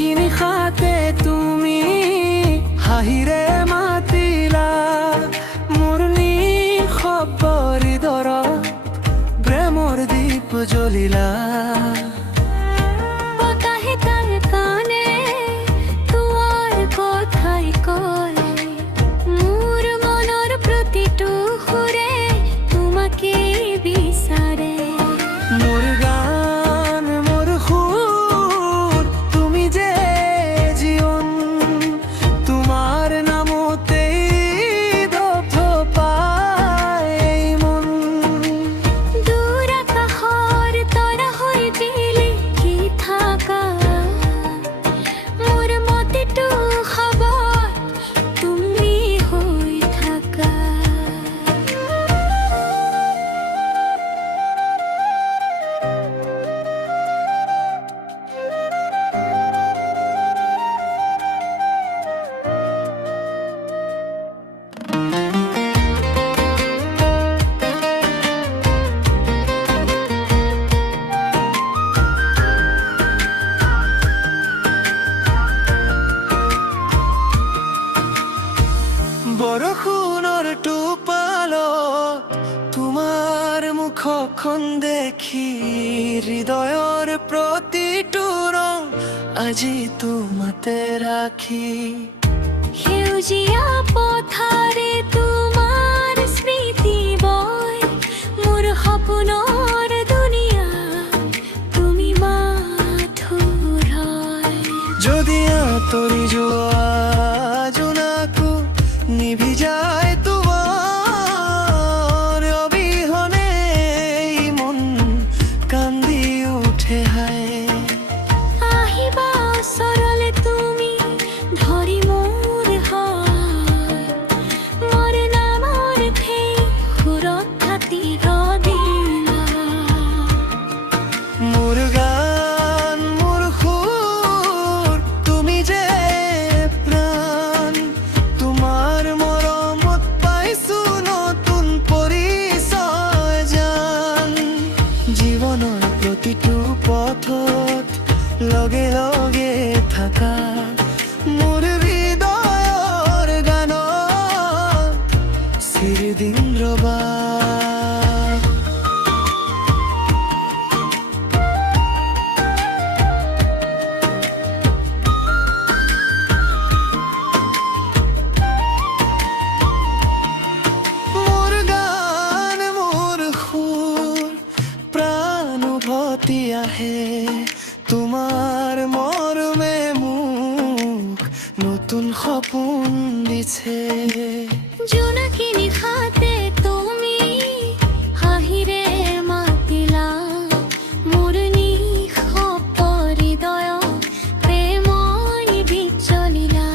কিনি খাতে তুমি হাহিরে মাতিলা মুরনি খবর দর প্রেমর দীপ জ্বলিলা পতাহে তার কানে তুয়ার কথাই কয় মোর মনৰ প্ৰতিটো সুৰে তোমাকে বিচাৰে মোর গান মোর সুর তুমি যে জীবন তোমার নামতেই দগ্ধ পায় এই মন দূৰ আকাশৰ তৰা হৈ জিলিকি থাকা মোৰ প্ৰতিটো খবৰ তুমি হৈ থাকা বৰষুণৰ টোপালত তোমাৰ মুখখন দেখি হৃদয়ৰ প্ৰতিটো ৰং আজি তোমাতে ৰাখি সেউজীয়া পথাৰে তোমাৰ স্মৃতি বয় মোৰ সপোনৰ দুনিয়া তুমি মাথোৰ হয় যদি আঁতৰি যোৱা জোনাকো নিভি যায় তোমাৰ অবিহনে এই মন কান্দি উঠে হায় আহিবা ওচৰলে তুমি ধৰি মোৰ হাত মোৰ নামৰ ঠেই সুৰক্ষাতি দিলা মোৰ গান মোৰ সুৰ তুমি যে প্ৰাণ তোমাৰ মৰমত পাইছো নতুন পৰিচয় জান জীৱনৰ প্ৰতিটো পথত লগে লগে থাকা মোৰ হৃদয়ৰ গানত চিৰদিন ৰবা মোৰ গান মোৰ সুৰ প্ৰাণুভূতি আহে তোমাৰ মৰমে মোক নতুন সপোন দিছে জোনাকী নিশাতে তুমি হাঁহিৰে মাতিলা মোৰ নিশপ হৃদয় প্ৰেমৰ বিজলিলা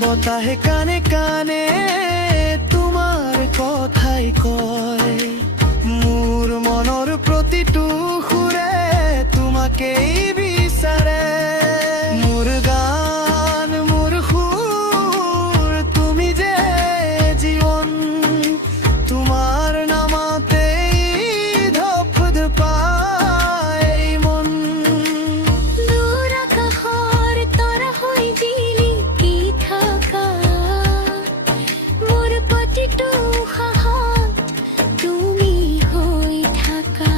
বতাহে কানে কানে তোমাৰ কথাই কয় মোৰ মনৰ প্ৰতিটো সুৰে তোমাকেই বিচাৰে মোৰ গান মোৰ সুৰ তুমি যে জীৱন তোমাৰ নামতেই ধপধ পায় এই মন দূৰ আকাশৰ তৰা হৈ জিলিকি থাকা মোৰ প্ৰতিটো সাহস তুমি হৈ থাকা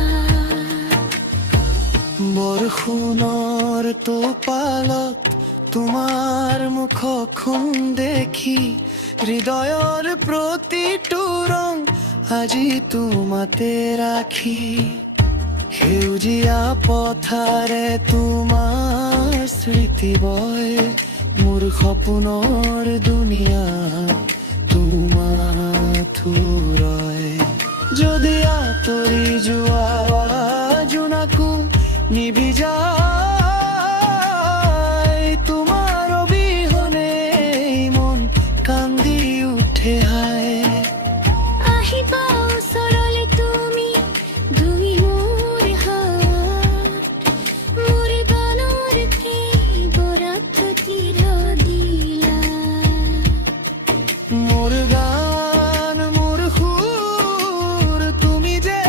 বৰষুণৰ টোপালত তোমাৰ মুখখন দেখি হৃদয়ৰ প্ৰতিটো ৰং আজি তোমাতে ৰাখি সেউজীয়া পথাৰে তোমাৰ স্মৃতি বয় মোৰ সপোনৰ দুনিয়া তোমাথুৰয় যদি আঁতৰি যোৱা জোনাকো নিভি যায় তোমাৰ অবিহনে এই মন কান্দি উঠে হায় আহিবা ওচৰলে তুমি ধুই মোৰ হাত মোৰ গানৰ ঠেই বৰাত দিলা মোৰ গান মোৰ সুৰ তুমি যে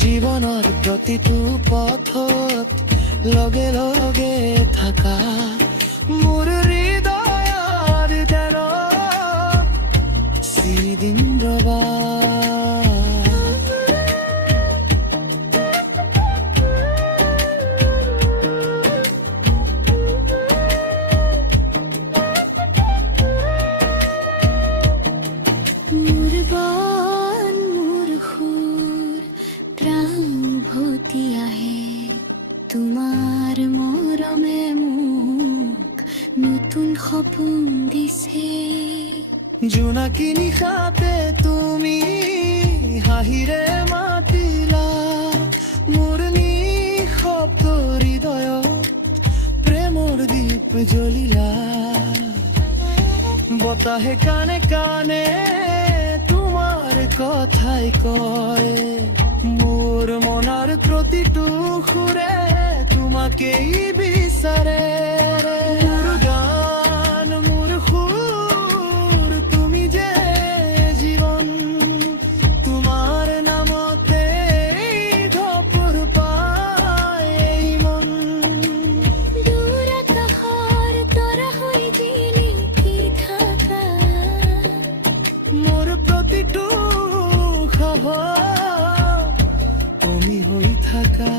জীৱনৰ প্ৰতিটো পথত লগে লগে থাকা মোৰ হৃদয়ৰ যেন চিৰদিন ৰবা। মোৰ গান মোৰ সুৰ প্ৰাণ উভতি আহে তোমাৰ মৰমে মোক নতুন সপোন দিছে। জোনাকী নিশাতে তুমি হাঁহিৰে মাতিলা মোৰ নিঃশব্দ হৃদয়ত প্ৰেমৰ দীপ জ্বলিলা। বতাহে কানে কানে তোমাৰ কথাই কয় মোৰ মনৰ প্ৰতিটো সুৰে তোমাকেই বিচাৰে। মোৰ গান মোৰ সুৰ তুমি যে জীৱন তোমাৰ নামতে ঘপৰ পায় এই মন। দূৰ আকাশৰ তৰা হৈ জিলিকি থাকা মোৰ প্ৰতিটো সাহস তুমি হৈ থাকা।